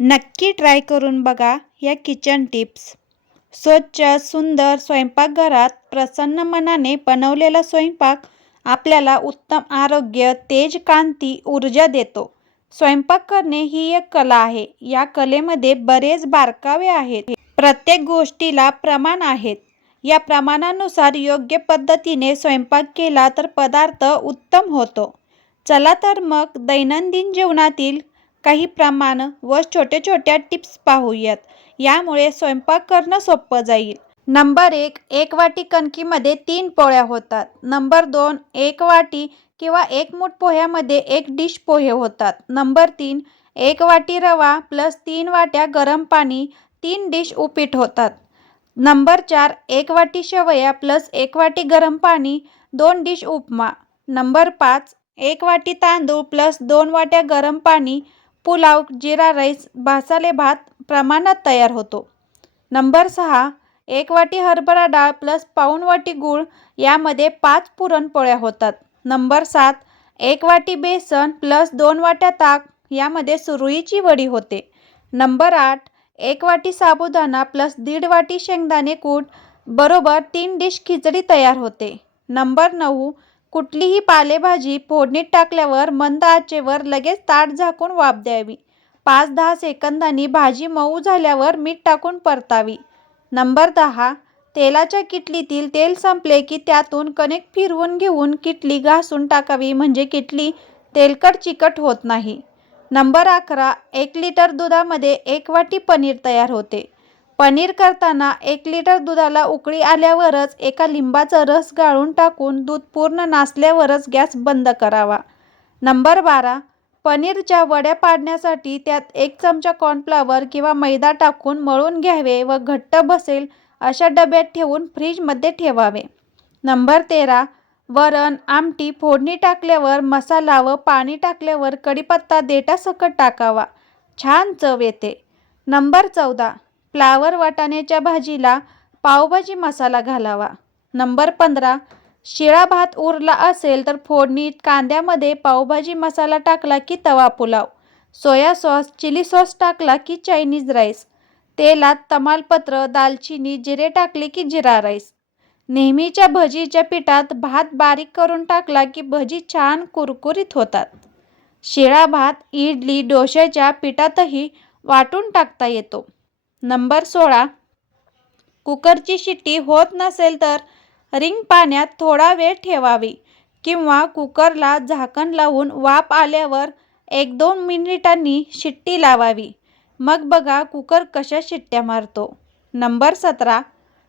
नक्की ट्राय करून बघा या किचन टिप्स. स्वच्छ सुंदर स्वयंपाकघरात प्रसन्न मनाने बनवलेला स्वयंपाक आपल्याला उत्तम आरोग्य तेज कांती ऊर्जा देतो. स्वयंपाक करणे ही एक कला आहे. या कलेमध्ये बरेच बारकावे आहेत. प्रत्येक गोष्टीला प्रमाण आहेत. या प्रमाणानुसार योग्य पद्धतीने स्वयंपाक केला तर पदार्थ उत्तम होतो. चला तर मग दैनंदिन जीवनातील काही प्रमाण व छोट्या छोट्या टिप्स पाहूयात. यामुळे स्वयंपाक करणं सोपं जाईल. नंबर एक एक वाटी कणकीमध्ये तीन पोळ्या होतात. नंबर दोन एक वाटी किंवा एक मूठ पोह्यामध्ये एक डिश पोहे होतात. नंबर तीन एक वाटी रवा प्लस तीन वाट्या गरम पाणी तीन डिश उपीट होतात. नंबर चार एक वाटी शेवया प्लस एक वाटी गरम पाणी दोन डिश उपमा. नंबर पाच एक वाटी तांदूळ प्लस दोन वाट्या गरम पाणी पुलाव जिरा राईस मसाले भात प्रमाणात तयार होतो. नंबर सहा एक वाटी हरभरा डाळ प्लस पाऊण वाटी गूळ यामध्ये पाच पुरणपोळ्या होतात. नंबर सात एक वाटी बेसन प्लस दोन वाट्या ताक यामध्ये सुरळीची वडी होते. नंबर आठ एक वाटी साबुदाणा प्लस दीड वाटी शेंगदाणे कूट बरोबर तीन डिश खिचडी तयार होते. नंबर नऊ कुठलीही पालेभाजी फोडणीत टाकल्यावर मंद आचेवर लगेच ताट झाकून वाफ द्यावी. पाच दहा सेकंदांनी भाजी मऊ झाल्यावर मीठ टाकून परतावी. नंबर दहा. तेलाच्या किटलीतील तेल संपले की त्यातून कणिक फिरवून घेऊन किटली घासून टाकावी म्हणजे किटली तेलकट चिकट होत नाही. नंबर अकरा. एक लिटर दुधामध्ये एक वाटी पनीर तयार होते. पनीर करताना एक लिटर दुधाला उकळी आल्यावरच एका लिंबाचा रस गाळून टाकून दूध पूर्ण नासल्यावरच गॅस बंद करावा. नंबर बारा पनीरच्या वड्या पाडण्यासाठी त्यात एक चमचा कॉर्नफ्लॉवर किंवा मैदा टाकून मळून घ्यावे व घट्ट बसेल अशा डब्यात ठेवून फ्रीजमध्ये ठेवावे. नंबर तेरा वरण आमटी फोडणी टाकल्यावर मसाला व पाणी टाकल्यावर कढीपत्ता देटासकट टाकावा. छान चव येते. नंबर चौदा फ्लावर वाटाण्याच्या भाजीला पावभाजी मसाला घालावा. नंबर पंधरा शिळा भात उरला असेल तर फोडणीत कांद्यामध्ये पावभाजी मसाला टाकला की tawa pulao. Soya sauce chilli sauce टाकला की चायनीज राईस. तेलात तमालपत्र दालचिनी जिरे टाकले की जिरा राईस. नेहमीच्या भजीच्या पिठात भात बारीक करून टाकला की भजी छान कुरकुरीत होतात. शिळा भात इडली डोश्याच्या पिठातही वाटून टाकता येतो. नंबर सोळा. कुकरची शिट्टी होत नसेल तर रिंग पाण्यात थोडा वेळ ठेवावी किंवा कुकरला झाकण लावून वाफ आल्यावर एक दोन मिनिटांनी शिट्टी लावावी. मग बघा कुकर कशा शिट्ट्या मारतो. नंबर सतरा.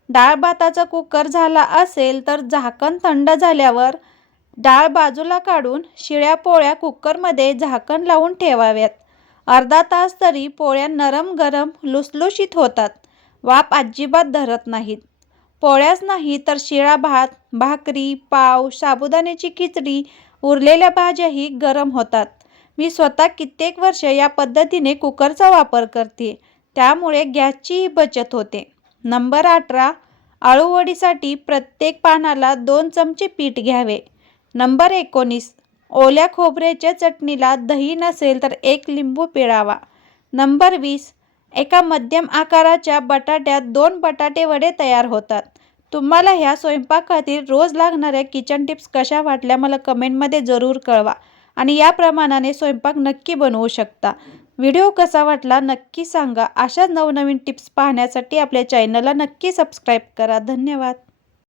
डाळ भाताचा कुकर झाला असेल तर झाकण थंड झाल्यावर डाळ बाजूला काढून शिळ्या पोळ्या कुकरमध्ये झाकण लावून ठेवाव्यात. अर्धा तास तरी पोळ्या नरम गरम लुसलुशीत होतात. वाफ अजिबात धरत नाहीत. पोळ्याच नाही तर शिळा भात भाकरी पाव साबुदाण्याची खिचडी उरलेल्या भाज्याही गरम होतात. मी स्वतः कित्येक वर्ष या पद्धतीने कुकरचा वापर करते. त्यामुळे गॅसचीही बचत होते. नंबर अठरा आळूवडीसाठी प्रत्येक पानाला दोन चमचे पीठ घ्यावे. नंबर एकोणीस ओल्या खोबऱ्याच्या चटणीला दही नसेल तर एक लिंबू पिळावा. नंबर वीस. एका मध्यम आकाराच्या बटाट्यात दोन बटाटे वडे तयार होतात. तुम्हाला ह्या स्वयंपाकातील रोज लागणाऱ्या किचन टिप्स कशा वाटल्या मला कमेंटमध्ये जरूर कळवा आणि या प्रमाणाने स्वयंपाक नक्की बनवू शकता. व्हिडिओ कसा वाटला नक्की सांगा. अशाच नवनवीन टिप्स पाहण्यासाठी आपल्या चॅनलला नक्की सबस्क्राईब करा. धन्यवाद.